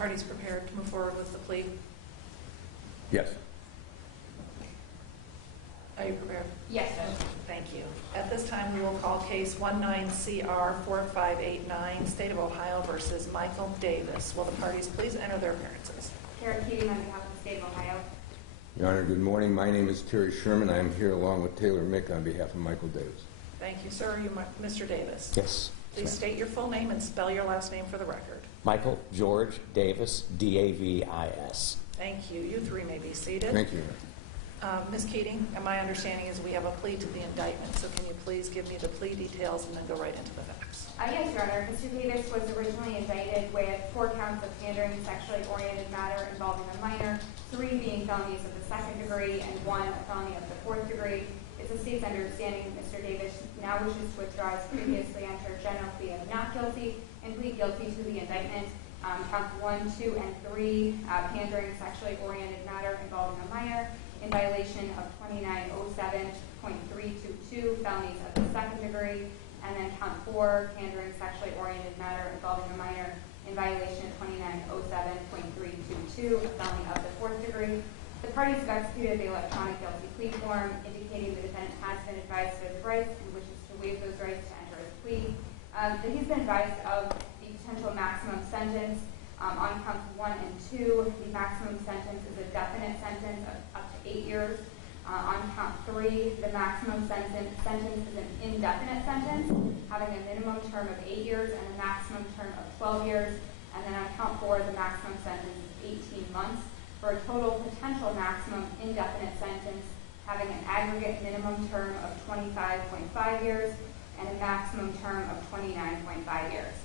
parties prepared to move forward with the plea? Yes. Are you prepared? Yes, Judge. Thank you. At this time, we will call case 19CR4589, State of Ohio versus Michael Davis. Will the parties please enter their appearances? Karen Keating on behalf of the State of Ohio. Your Honor, good morning. My name is Terry Sherman. I am here along with Taylor Mick on behalf of Michael Davis. Thank you, sir. Are you Mr. Davis? Yes. Please state your full name and spell your last name for the record. Michael George Davis, D-A-V-I-S. Thank you. You three may be seated. Thank you. Ms. Keating, my understanding is we have a plea to the indictment, so can you please give me the plea details and then go right into the facts? Yes, Your Honor. Mr. Davis was originally indicted with 4 counts of pandering sexually oriented matter involving a minor, 3 being felonies of the 2nd degree and 1 a felony of the 4th degree. It's the State's understanding that Mr. Davis now wishes to withdraw his previously entered general plea of not guilty and plead guilty to the indictment. Counts 1, 2, and 3, pandering sexually oriented matter involving a minor in violation of 2907.322, felonies of the 2nd degree, and then count 4, pandering sexually oriented matter involving a minor in violation of 2907.322, a felony of the 4th degree. The parties have executed the electronic guilty plea form indicating the defendant has been advised of his rights and wishes to waive those rights to enter his plea. That he's been advised of the potential maximum sentence. On counts 1 and 2, the maximum sentence is a definite sentence of up to 8 years. On count 3, the maximum sentence is an indefinite sentence, having a minimum term of 8 years and a maximum term of 12 years. And then on count 4, the maximum sentence is 18 months, for a total potential maximum indefinite sentence, having an aggregate minimum term of 25.5 years and a maximum term of 29.5 years.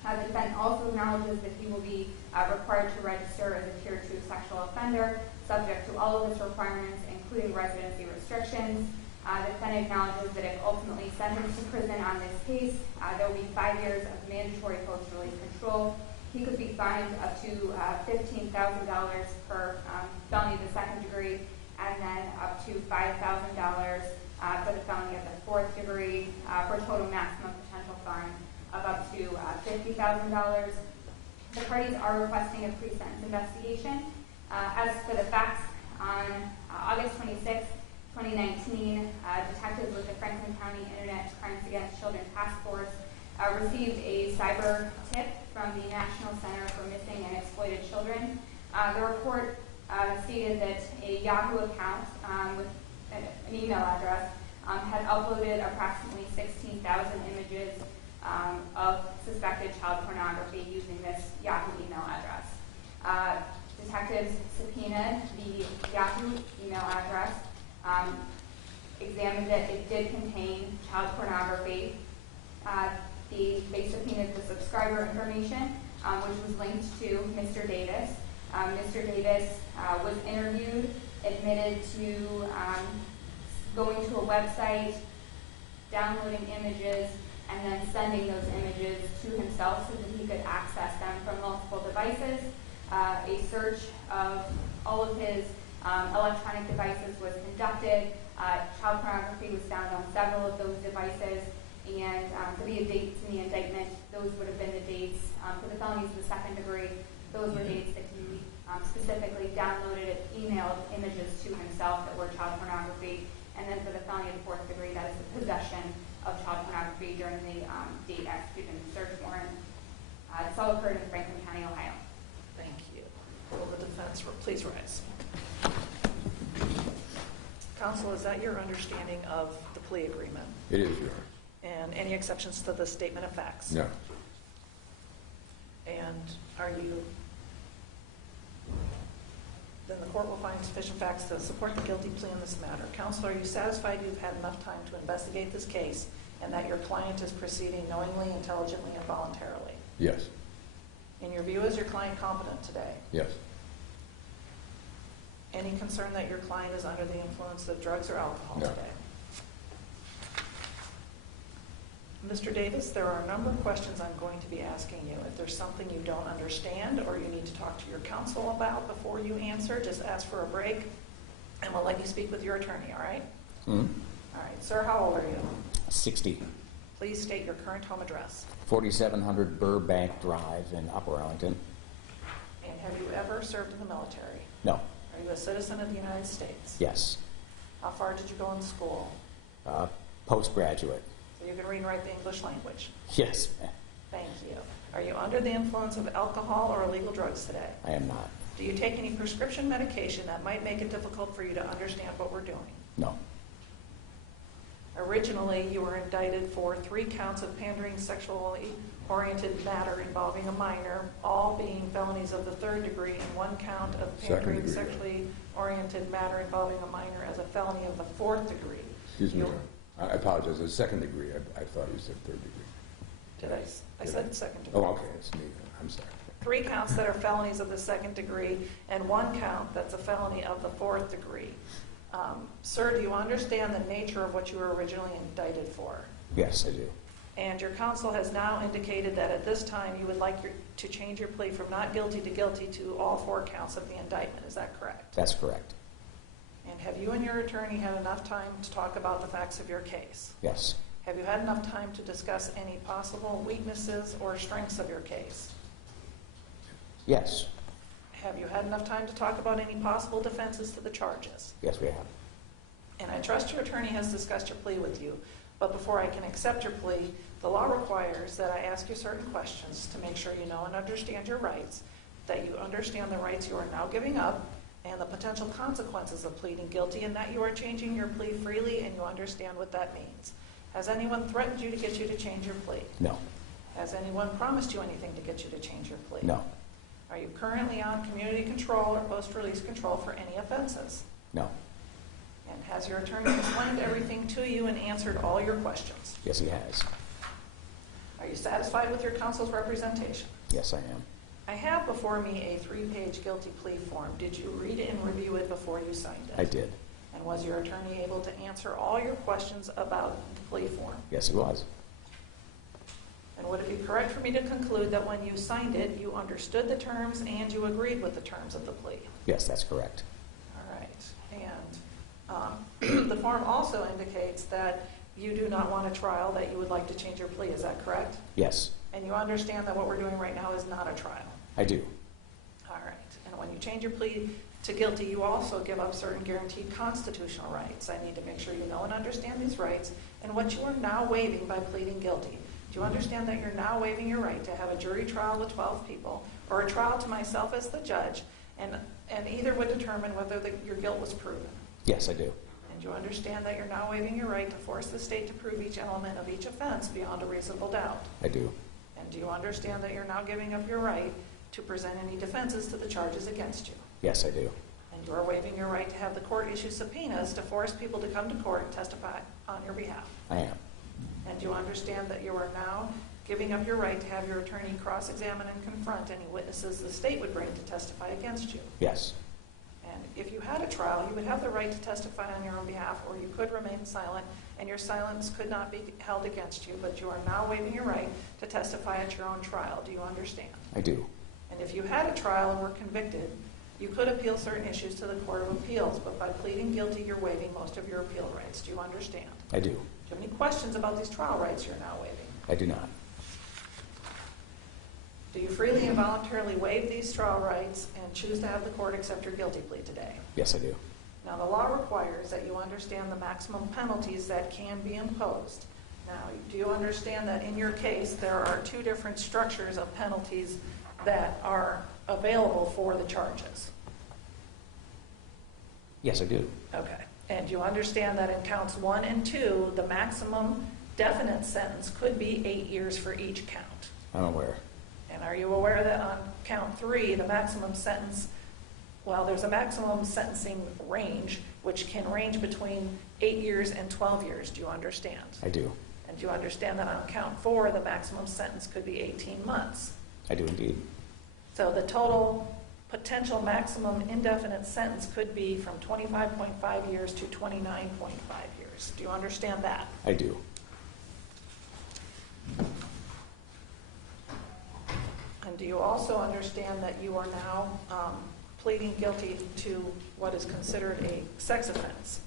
The defendant also acknowledges that he will be required to register as a Tier 2 sexual offender, subject to all of its requirements, including residency restrictions. The defendant acknowledges that if ultimately sentenced to prison on this case, there will be 5 years of mandatory post-release control. He could be fined up to $15,000 per felony of the 2nd degree, and then up to $5,000 for the felony of the 4th degree, for a total maximum potential fine of up to $50,000. The parties are requesting a pre-sentence investigation. As for the facts, on August 26, 2019, detectives with the Franklin County Internet Crimes Against Children Task Force received a cyber tip from the National Center for Missing and Exploited Children. The report stated that a Yahoo account with an email address had uploaded approximately 16,000 images of suspected child pornography using this Yahoo email address. Detectives subpoenaed the Yahoo email address, examined that it did contain child pornography. They subpoenaed the subscriber information, which was linked to Mr. Davis. Mr. Davis was interviewed, admitted to going to a website, downloading images, and then sending those images to himself so that he could access them from multiple devices. A search of all of his electronic devices was conducted. Child pornography was found on several of those devices, and for the dates in the indictment, those would have been the dates for the felonies of the 2nd degree. Those were dates that he specifically downloaded and emailed images to himself that were child pornography. And then for the felony of the 4th degree, that is the possession of child pornography during the date executed in the search warrant. This all occurred in Franklin County, Ohio. Thank you. Will the defense please rise? Counsel, is that your understanding of the plea agreement? It is, Your Honor. And any exceptions to the statement of facts? No. And are you... Then the court will find sufficient facts to support the guilty plea in this matter. Counsel, are you satisfied you've had enough time to investigate this case and that your client is proceeding knowingly, intelligently, and voluntarily? Yes. In your view, is your client competent today? Yes. Any concern that your client is under the influence of drugs or alcohol No. today? Mr. Davis, there are a number of questions I'm going to be asking you. If there's something you don't understand or you need to talk to your counsel about before you answer, just ask for a break, and we'll let you speak with your attorney, all right? Mm-hmm. All right. Sir, how old are you? 60. Please state your current home address. 4700 Burbank Drive in Upper Arlington. And have you ever served in the military? No. Are you a citizen of the United States? Yes. How far did you go in school? Postgraduate. So you can read and write the English language. Yes. Thank you. Are you under the influence of alcohol or illegal drugs today? I am not. Do you take any prescription medication that might make it difficult for you to understand what we're doing? No. Originally, you were indicted for 3 counts of pandering sexually oriented matter involving a minor, all being felonies of the 3rd degree, and 1 count of pandering Second degree. sexually oriented matter involving a minor as a felony of the 4th degree. Excuse me, You- I apologize, it's 2nd degree. I thought you said 3rd degree. Did I said 2nd degree. Oh, okay, it's me. I'm sorry. 3 counts that are felonies of the 2nd degree, and 1 count that's a felony of the 4th degree. Sir, do you understand the nature of what you were originally indicted for? Yes, I do. And your counsel has now indicated that at this time you would like to change your plea from not guilty to guilty to all 4 counts of the indictment. Is that correct? That's correct. And have you and your attorney had enough time to talk about the facts of your case? Yes. Have you had enough time to discuss any possible weaknesses or strengths of your case? Yes. Have you had enough time to talk about any possible defenses to the charges? Yes, we have. And I trust your attorney has discussed your plea with you, but before I can accept your plea, the law requires that I ask you certain questions to make sure you know and understand your rights, that you understand the rights you are now giving up, and the potential consequences of pleading guilty, and that you are changing your plea freely and you understand what that means. Has anyone threatened you to get you to change your plea? No. Has anyone promised you anything to get you to change your plea? No. Are you currently on community control or post-release control for any offenses? No. And has your attorney explained everything to you and answered all your questions? Yes, he has. Are you satisfied with your counsel's representation? Yes, I am. I have before me a 3-page guilty plea form. Did you read it and review it before you signed it? I did. And was your attorney able to answer all your questions about the plea form? Yes, he was. And would it be correct for me to conclude that when you signed it, you understood the terms and you agreed with the terms of the plea? Yes, that's correct. All right. And the form also indicates that you do not want a trial, that you would like to change your plea. Is that correct? Yes, And you understand that what we're doing right now is not a trial? I do. All right. And when you change your plea to guilty, you also give up certain guaranteed constitutional rights. I need to make sure you know and understand these rights and what you are now waiving by pleading guilty. Do you understand that you're now waiving your right to have a jury trial with 12 people or a trial to myself as the judge, and either would determine whether your guilt was proven? Yes, I do. And you understand that you're now waiving your right to force the state to prove each element of each offense beyond a reasonable doubt? I do. And do you understand that you're now giving up your right to present any defenses to the charges against you? Yes, I do. And you are waiving your right to have the court issue subpoenas to force people to come to court and testify on your behalf? I am. And you understand that you are now giving up your right to have your attorney cross-examine and confront any witnesses the state would bring to testify against you? Yes. And if you had a trial, you would have the right to testify on your own behalf, or you could remain silent, and your silence could not be held against you, but you are now waiving your right to testify at your own trial. Do you understand? I do. And if you had a trial and were convicted, you could appeal certain issues to the Court of Appeals, but by pleading guilty, you're waiving most of your appeal rights. Do you understand? I do. Do you have any questions about these trial rights you're now waiving? I do not. Do you freely and voluntarily waive these trial rights and choose to have the court accept your guilty plea today? Yes, I do. Now, the law requires that you understand the maximum penalties that can be imposed. Now, do you understand that in your case, there are 2 different structures of penalties that are available for the charges? Yes, I do. Okay. And you understand that in counts 1 and 2, the maximum definite sentence could be 8 years for each count? I'm aware. And are you aware that on count 3, the maximum sentence, well, there's a maximum sentencing range, which can range between 8 years and 12 years. Do you understand? I do. And do you understand that on count 4, the maximum sentence could be 18 months? I do indeed. So the total potential maximum indefinite sentence could be from 25.5 years to 29.5 years. Do you understand that? I do. And do you also understand that you are now pleading guilty to what is considered a sex offense?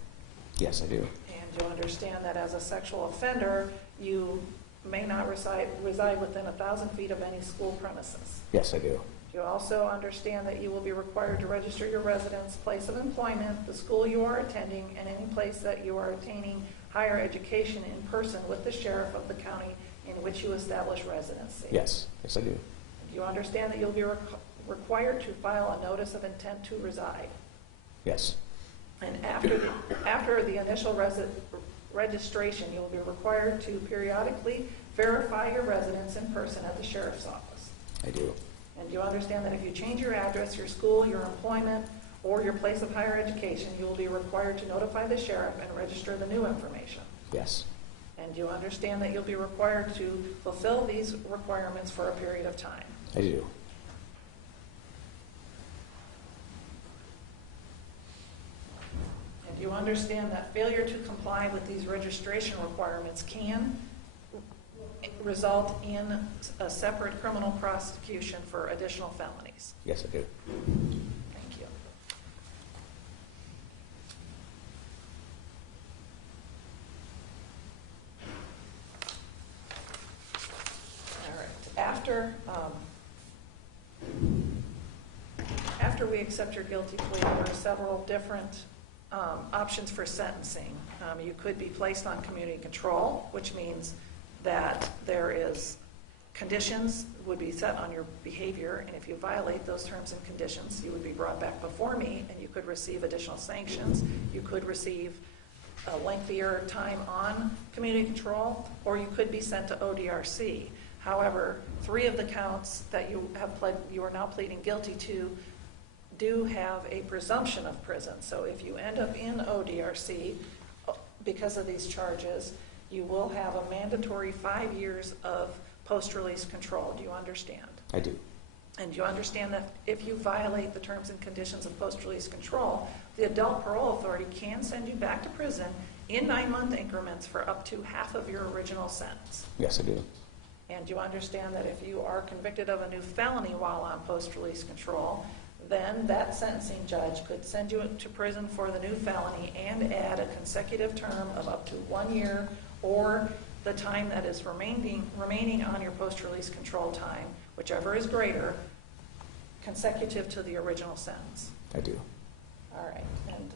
Yes, I do. And you understand that as a sexual offender, you may not reside within 1,000 feet of any school premises? Yes, I do. Do You also understand that you will be required to register your residence, place of employment, the school you are attending, and any place that you are attaining higher education in person with the sheriff of the county in which you establish residency. Yes. Yes, I do. You understand that you'll be required to file a notice of intent to reside. Yes. And after the initial registration, you'll be required to periodically verify your residence in person at the sheriff's office. I do. And you understand that if you change your address, your school, your employment, or your place of higher education, you will be required to notify the sheriff and register the new information. Yes. And you understand that you'll be required to fulfill these requirements for a period of time. I do. And you understand that failure to comply with these registration requirements can result in a separate criminal prosecution for additional felonies. Yes, I do. Thank you. All right. After we accept your guilty plea, there are several different options for sentencing. You could be placed on community control, which means that there is conditions would be set on your behavior, and if you violate those terms and conditions, you would be brought back before me, and you could receive additional sanctions. You could receive a lengthier time on community control, or you could be sent to ODRC. However, 3 of the counts that you are now pleading guilty to do have a presumption of prison. So if you end up in ODRC because of these charges, you will have a mandatory 5 years of post-release control. Do you understand? I do. And you understand that if you violate the terms and conditions of post-release control, the adult parole authority can send you back to prison in 9-month increments for up to half of your original sentence. Yes, I do. And you understand that if you are convicted of a new felony while on post-release control, then that sentencing judge could send you to prison for the new felony and add a consecutive term of up to 1 year or the time that is remaining on your post-release control time, whichever is greater, consecutive to the original sentence. I do. All right. And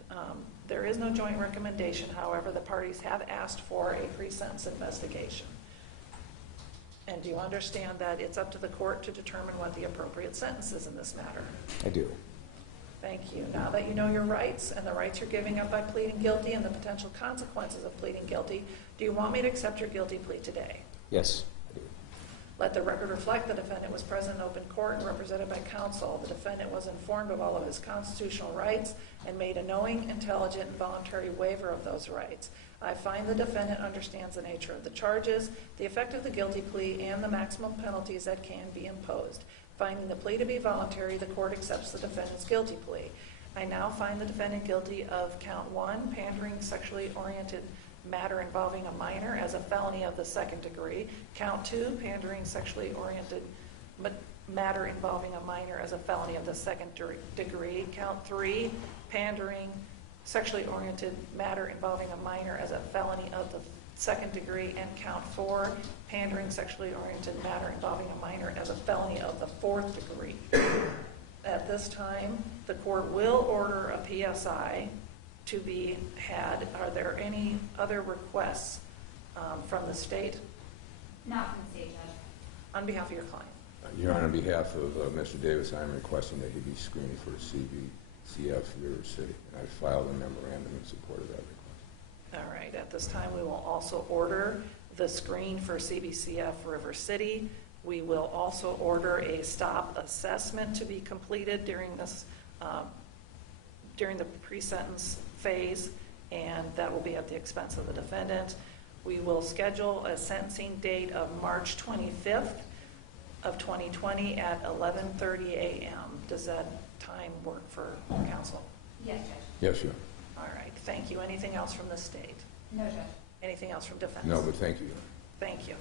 there is no joint recommendation. However, the parties have asked for a pre-sentence investigation. And do you understand that it's up to the court to determine what the appropriate sentence is in this matter? I do. Thank you. Now that you know your rights and the rights you're giving up by pleading guilty and the potential consequences of pleading guilty, do you want me to accept your guilty plea today? Yes, I do. Let the record reflect the defendant was present in open court and represented by counsel. The defendant was informed of all of his constitutional rights and made a knowing, intelligent, and voluntary waiver of those rights. I find the defendant understands the nature of the charges, the effect of the guilty plea, and the maximum penalties that can be imposed. Finding the plea to be voluntary, the court accepts the defendant's guilty plea. I now find the defendant guilty of count 1, pandering sexually oriented matter involving a minor as a felony of the 2nd degree. Count 2, pandering sexually oriented matter involving a minor as a felony of the 2nd degree. Count 3, pandering sexually oriented matter involving a minor as a felony of the 2nd degree. And count 4, pandering sexually oriented matter involving a minor as a felony of the 4th degree. At this time, the court will order a PSI to be had. Are there any other requests from the state? Not from the state judge. On behalf of your client. Your Honor, on behalf of Mr. Davis, I am requesting that he be screened for CBCF River City. I filed a memorandum in support of that request. All right. At this time, we will also order the screen for CBCF River City. We will also order a stop assessment to be completed during this during the pre-sentence phase, and that will be at the expense of the defendant. We will schedule a sentencing date of March 25th of 2020 at 11:30 a.m. Does that time work for counsel? Yes, Judge. Yes, Your Honor. All right. Thank you. Anything else from the state? No, Judge. Anything else from defense? No, but thank you. Thank you.